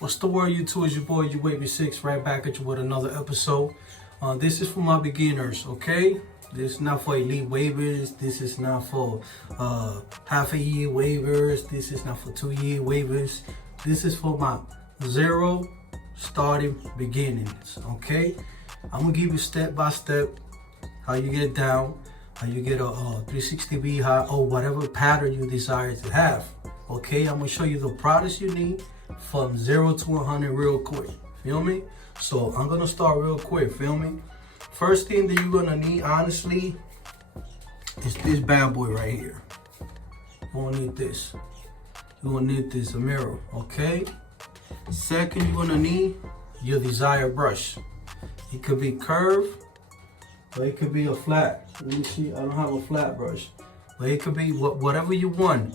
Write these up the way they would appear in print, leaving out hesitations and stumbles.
What's the word, YouTube? It's your boy, OGWAVY6, right back at you with another episode. This is for my beginners, okay? This is not for elite waivers. This is not for half a year waivers. This is not for 2 year waivers. This is for my zero starting beginnings, okay? I'm gonna give you step by step how you get down, how you get a 360 beehive or whatever pattern you desire to have, okay? I'm gonna show you the products you need from 0 to 100 real quick, feel me? So I'm gonna start real quick, feel me? First thing that you're gonna need, honestly, is this bad boy right here. You're gonna need this. You're gonna need this, a mirror, okay? Second, you're gonna need your desired brush. It could be curved, or it could be a flat. Let me see, I don't have a flat brush. But it could be whatever you want.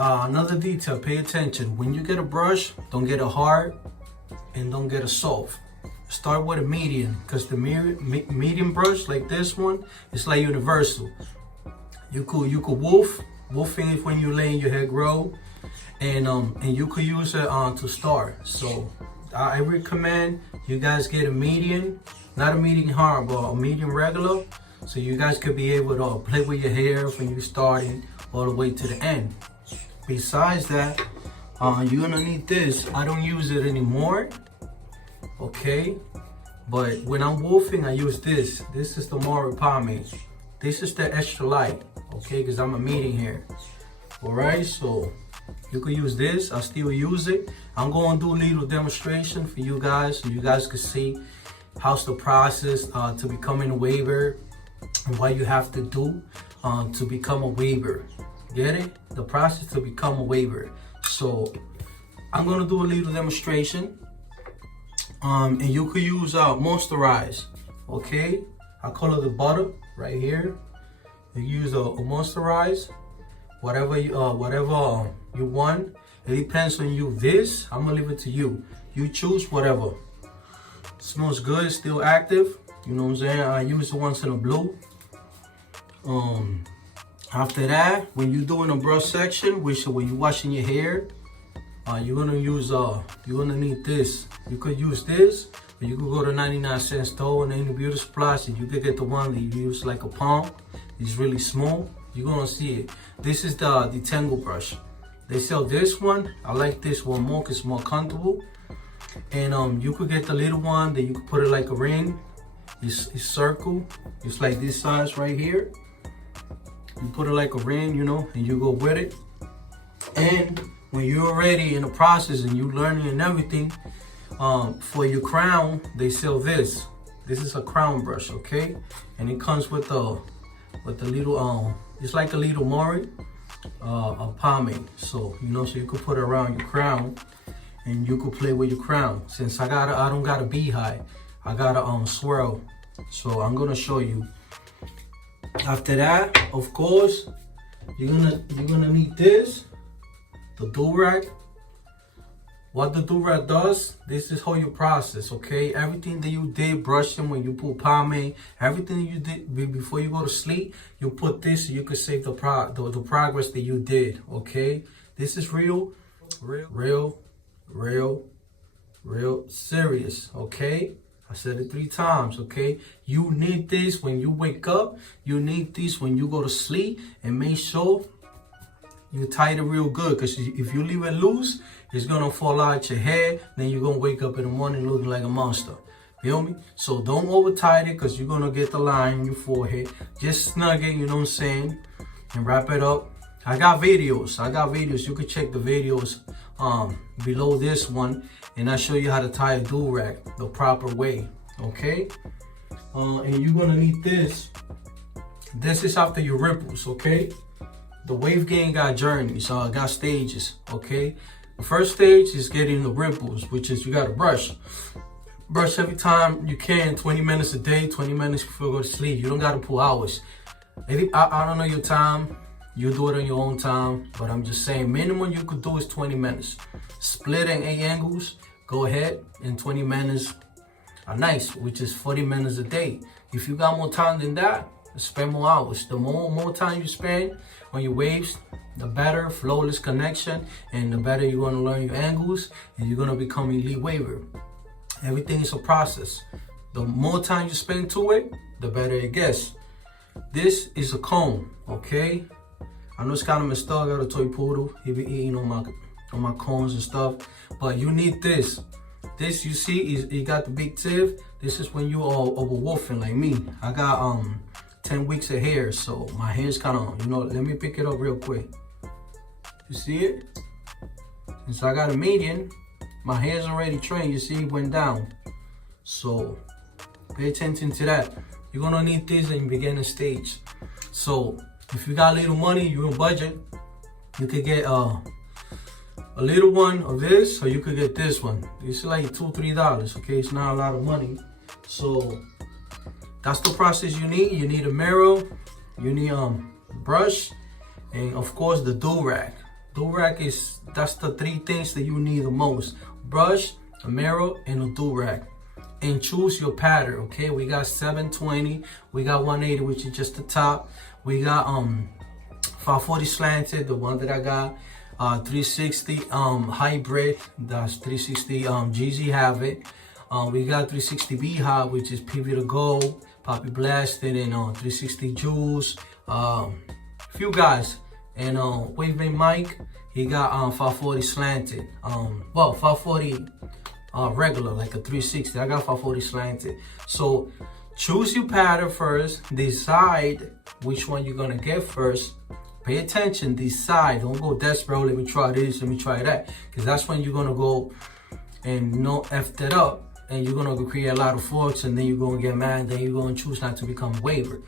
Another detail, pay attention. When you get a brush, don't get a hard and don't get a soft. Start with a medium, because the medium brush like this one, it's like universal. You could wolfing is when you letting your hair grow, and you could use it to start. So I recommend you guys get a medium, not a medium hard, but a medium regular, so you guys could be able to play with your hair when you're starting all the way to the end. Besides that, you're gonna need this. I don't use it anymore, okay? But when I'm wolfing, I use this. This is the Mari pomade. This is the extra light, okay? Because I'm a medium here. All right, so you could use this. I still use it. I'm going to do a little demonstration for you guys, so you guys can see how's the process to becoming a waiver and what you have to do to become a waiver. Get it? The process to become a waiver. So I'm gonna do a little demonstration. And you could use moisturize. Okay, I color the butter right here. You use a moisturize, whatever you want. It depends on you. This I'm gonna leave it to you. You choose whatever. It smells good, still active. You know what I'm saying? I use the ones in the blue. After that, when you're doing a brush section, which when you're washing your hair, you're gonna need this. You could use this, or you could go to 99-cent store and any beauty supplies, and you could get the one that you use like a palm. It's really small. You're gonna see it. This is the detangle brush. They sell this one. I like this one more because it's more comfortable. And you could get the little one that you could put it like a ring. It's circle. It's like this size right here. You put it like a ring, you know, and you go with it. And when you're already in the process and you learning and everything, for your crown, they sell this. This is a crown brush, okay? And it comes with the little it's like a little Mari pomade. So you know, so you could put it around your crown, and you could play with your crown. Since I don't got a beehive, I got a swirl. So I'm gonna show you. After that, of course, you're gonna need this, the do-rag. What the do-rag does, this is how you process, okay? Everything that you did, brushing, when you put pomade, everything you did before you go to sleep, you put this so you can save the progress that you did, okay? This is real serious, okay? I said it 3 times, okay? You need this when you wake up. You need this when you go to sleep. And make sure you tie it real good. Because if you leave it loose, it's going to fall out your hair. Then you're going to wake up in the morning looking like a monster. Feel me? So don't over tie it, because you're going to get the line in your forehead. Just snug it, you know what I'm saying? And wrap it up. I got videos. You can check the videos below this one. And I show you how to tie a do-rag the proper way, okay? And you're gonna need this. This is after your ripples, okay? The wave game got journeys, got stages, okay? The first stage is getting the ripples, which is you gotta brush. Brush every time you can, 20 minutes a day, 20 minutes before you go to sleep. You don't gotta pull hours. I don't know your time. You do it on your own time, but I'm just saying minimum you could do is 20 minutes. Split in 8 angles, go ahead, in 20 minutes are nice, which is 40 minutes a day. If you got more time than that, spend more hours. The more time you spend on your waves, the better flawless connection, and the better you're gonna learn your angles, and you're gonna become elite waver. Everything is a process. The more time you spend to it, the better it gets. This is a cone, okay? I know it's kind of messed up. I got a toy poodle. He be eating on my cones and stuff. But you need this. This, you see, you got the big tip. This is when you are overwolfing like me. I got 10 weeks of hair, so my hair's kind of, you know, let me pick it up real quick. You see it? Since I got a median, my hair's already trained. You see it went down. So pay attention to that. You're gonna need this in beginner stage. So if you got little money, you're on budget, you could get a little one of this, or you could get this one. It's like $2-3, okay? It's not a lot of money. So that's the process you need. You need a mirror, you need brush, and of course the do-rag. Do-rag that's the 3 things that you need the most: brush, a mirror, and a do-rag. And choose your pattern, okay? We got 720, we got 180, which is just the top. We got 540 slanted, the one that I got. 360 hybrid, that's 360 GZ have it. We got 360 Beehive, which is PV to go, Poppy Blasted, and 360 Juice. Few guys, and Waving Mike, he got 540 slanted. Well, 540 regular, like a 360. I got 540 slanted. So choose your pattern first. Decide which one you're gonna get first. Pay attention. Decide. Don't go desperate. Let me try this. Let me try that. Because that's when you're gonna go and F that up, and you're gonna create a lot of forks, and then you're gonna get mad. And then you're gonna choose not to become a waver.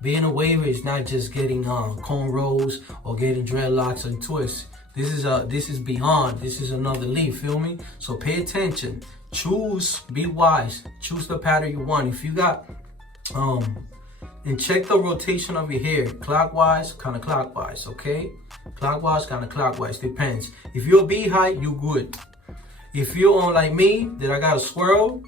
Being a waver is not just getting cornrows or getting dreadlocks and twists. This is beyond. This is another leaf, feel me? So pay attention. Choose, be wise. Choose the pattern you want. If you got, and check the rotation of your hair. Clockwise, counterclockwise, okay? Clockwise, counterclockwise, depends. If you're a beehive, you good. If you're on like me, that I got a swirl,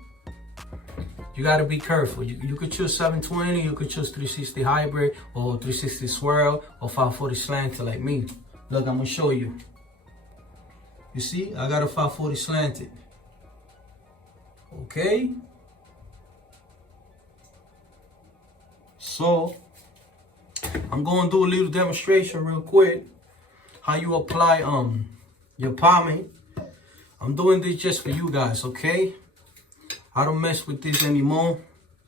you gotta be careful. You could choose 720, you could choose 360 hybrid, or 360 swirl, or 540 slanted like me. Look, I'm gonna show you. You see, I got a 540 slanted. Okay? So, I'm gonna do a little demonstration real quick. How you apply your pomade. I'm doing this just for you guys, okay? I don't mess with this anymore.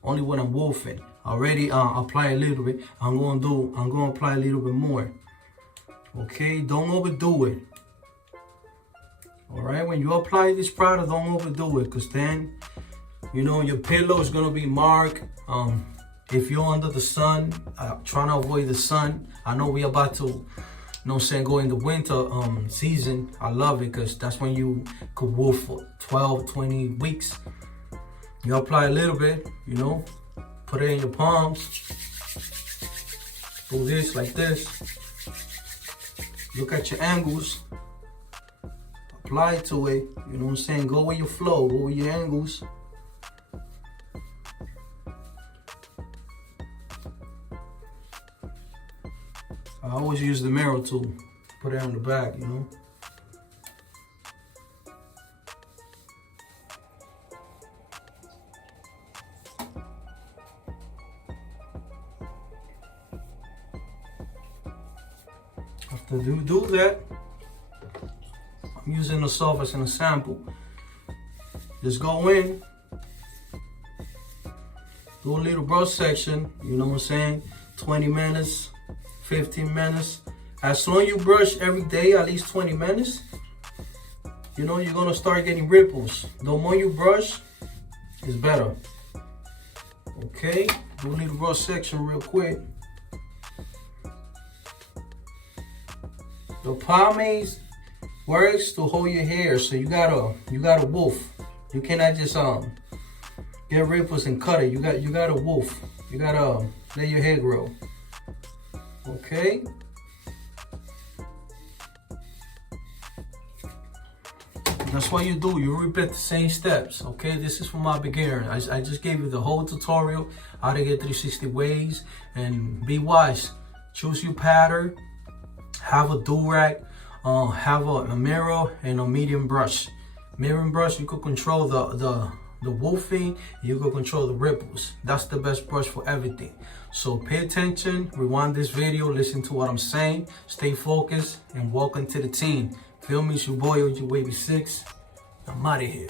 Only when I'm wolfing. I already apply a little bit. I'm gonna apply a little bit more. Okay, don't overdo it. All right, when you apply this product, don't overdo it, because then, you know, your pillow is gonna be marked. If you're under the sun, trying to avoid the sun. I know we about to, you know what I'm saying, go in the winter season. I love it, because that's when you could wolf for 12, 20 weeks. You apply a little bit, you know, put it in your palms. Do this like this. Look at your angles, apply to it, you know what I'm saying? Go with your flow, go with your angles. I always use the mirror to put it on the back, you know? After you do that, I'm using the soft as a sample. Just go in, do a little brush section, you know what I'm saying? 20 minutes, 15 minutes. As long as you brush every day, at least 20 minutes, you know, you're gonna start getting ripples. The more you brush, it's better. Okay, do a little brush section real quick. The pomade works to hold your hair, so you gotta wolf. You cannot just get ripples and cut it. You gotta wolf. You gotta let your hair grow. Okay. That's what you do. You repeat the same steps. Okay. This is for my beginner. I just gave you the whole tutorial how to get 360 waves, and be wise. Choose your pattern. have a do-rag, have a mirror and a medium brush. Mirroring brush, you could control the woofing, you could control the ripples. That's the best brush for everything. So pay attention, rewind this video, listen to what I'm saying, stay focused, and welcome to the team. Feel me? It's your boy OGWAVY6. I'm out of here.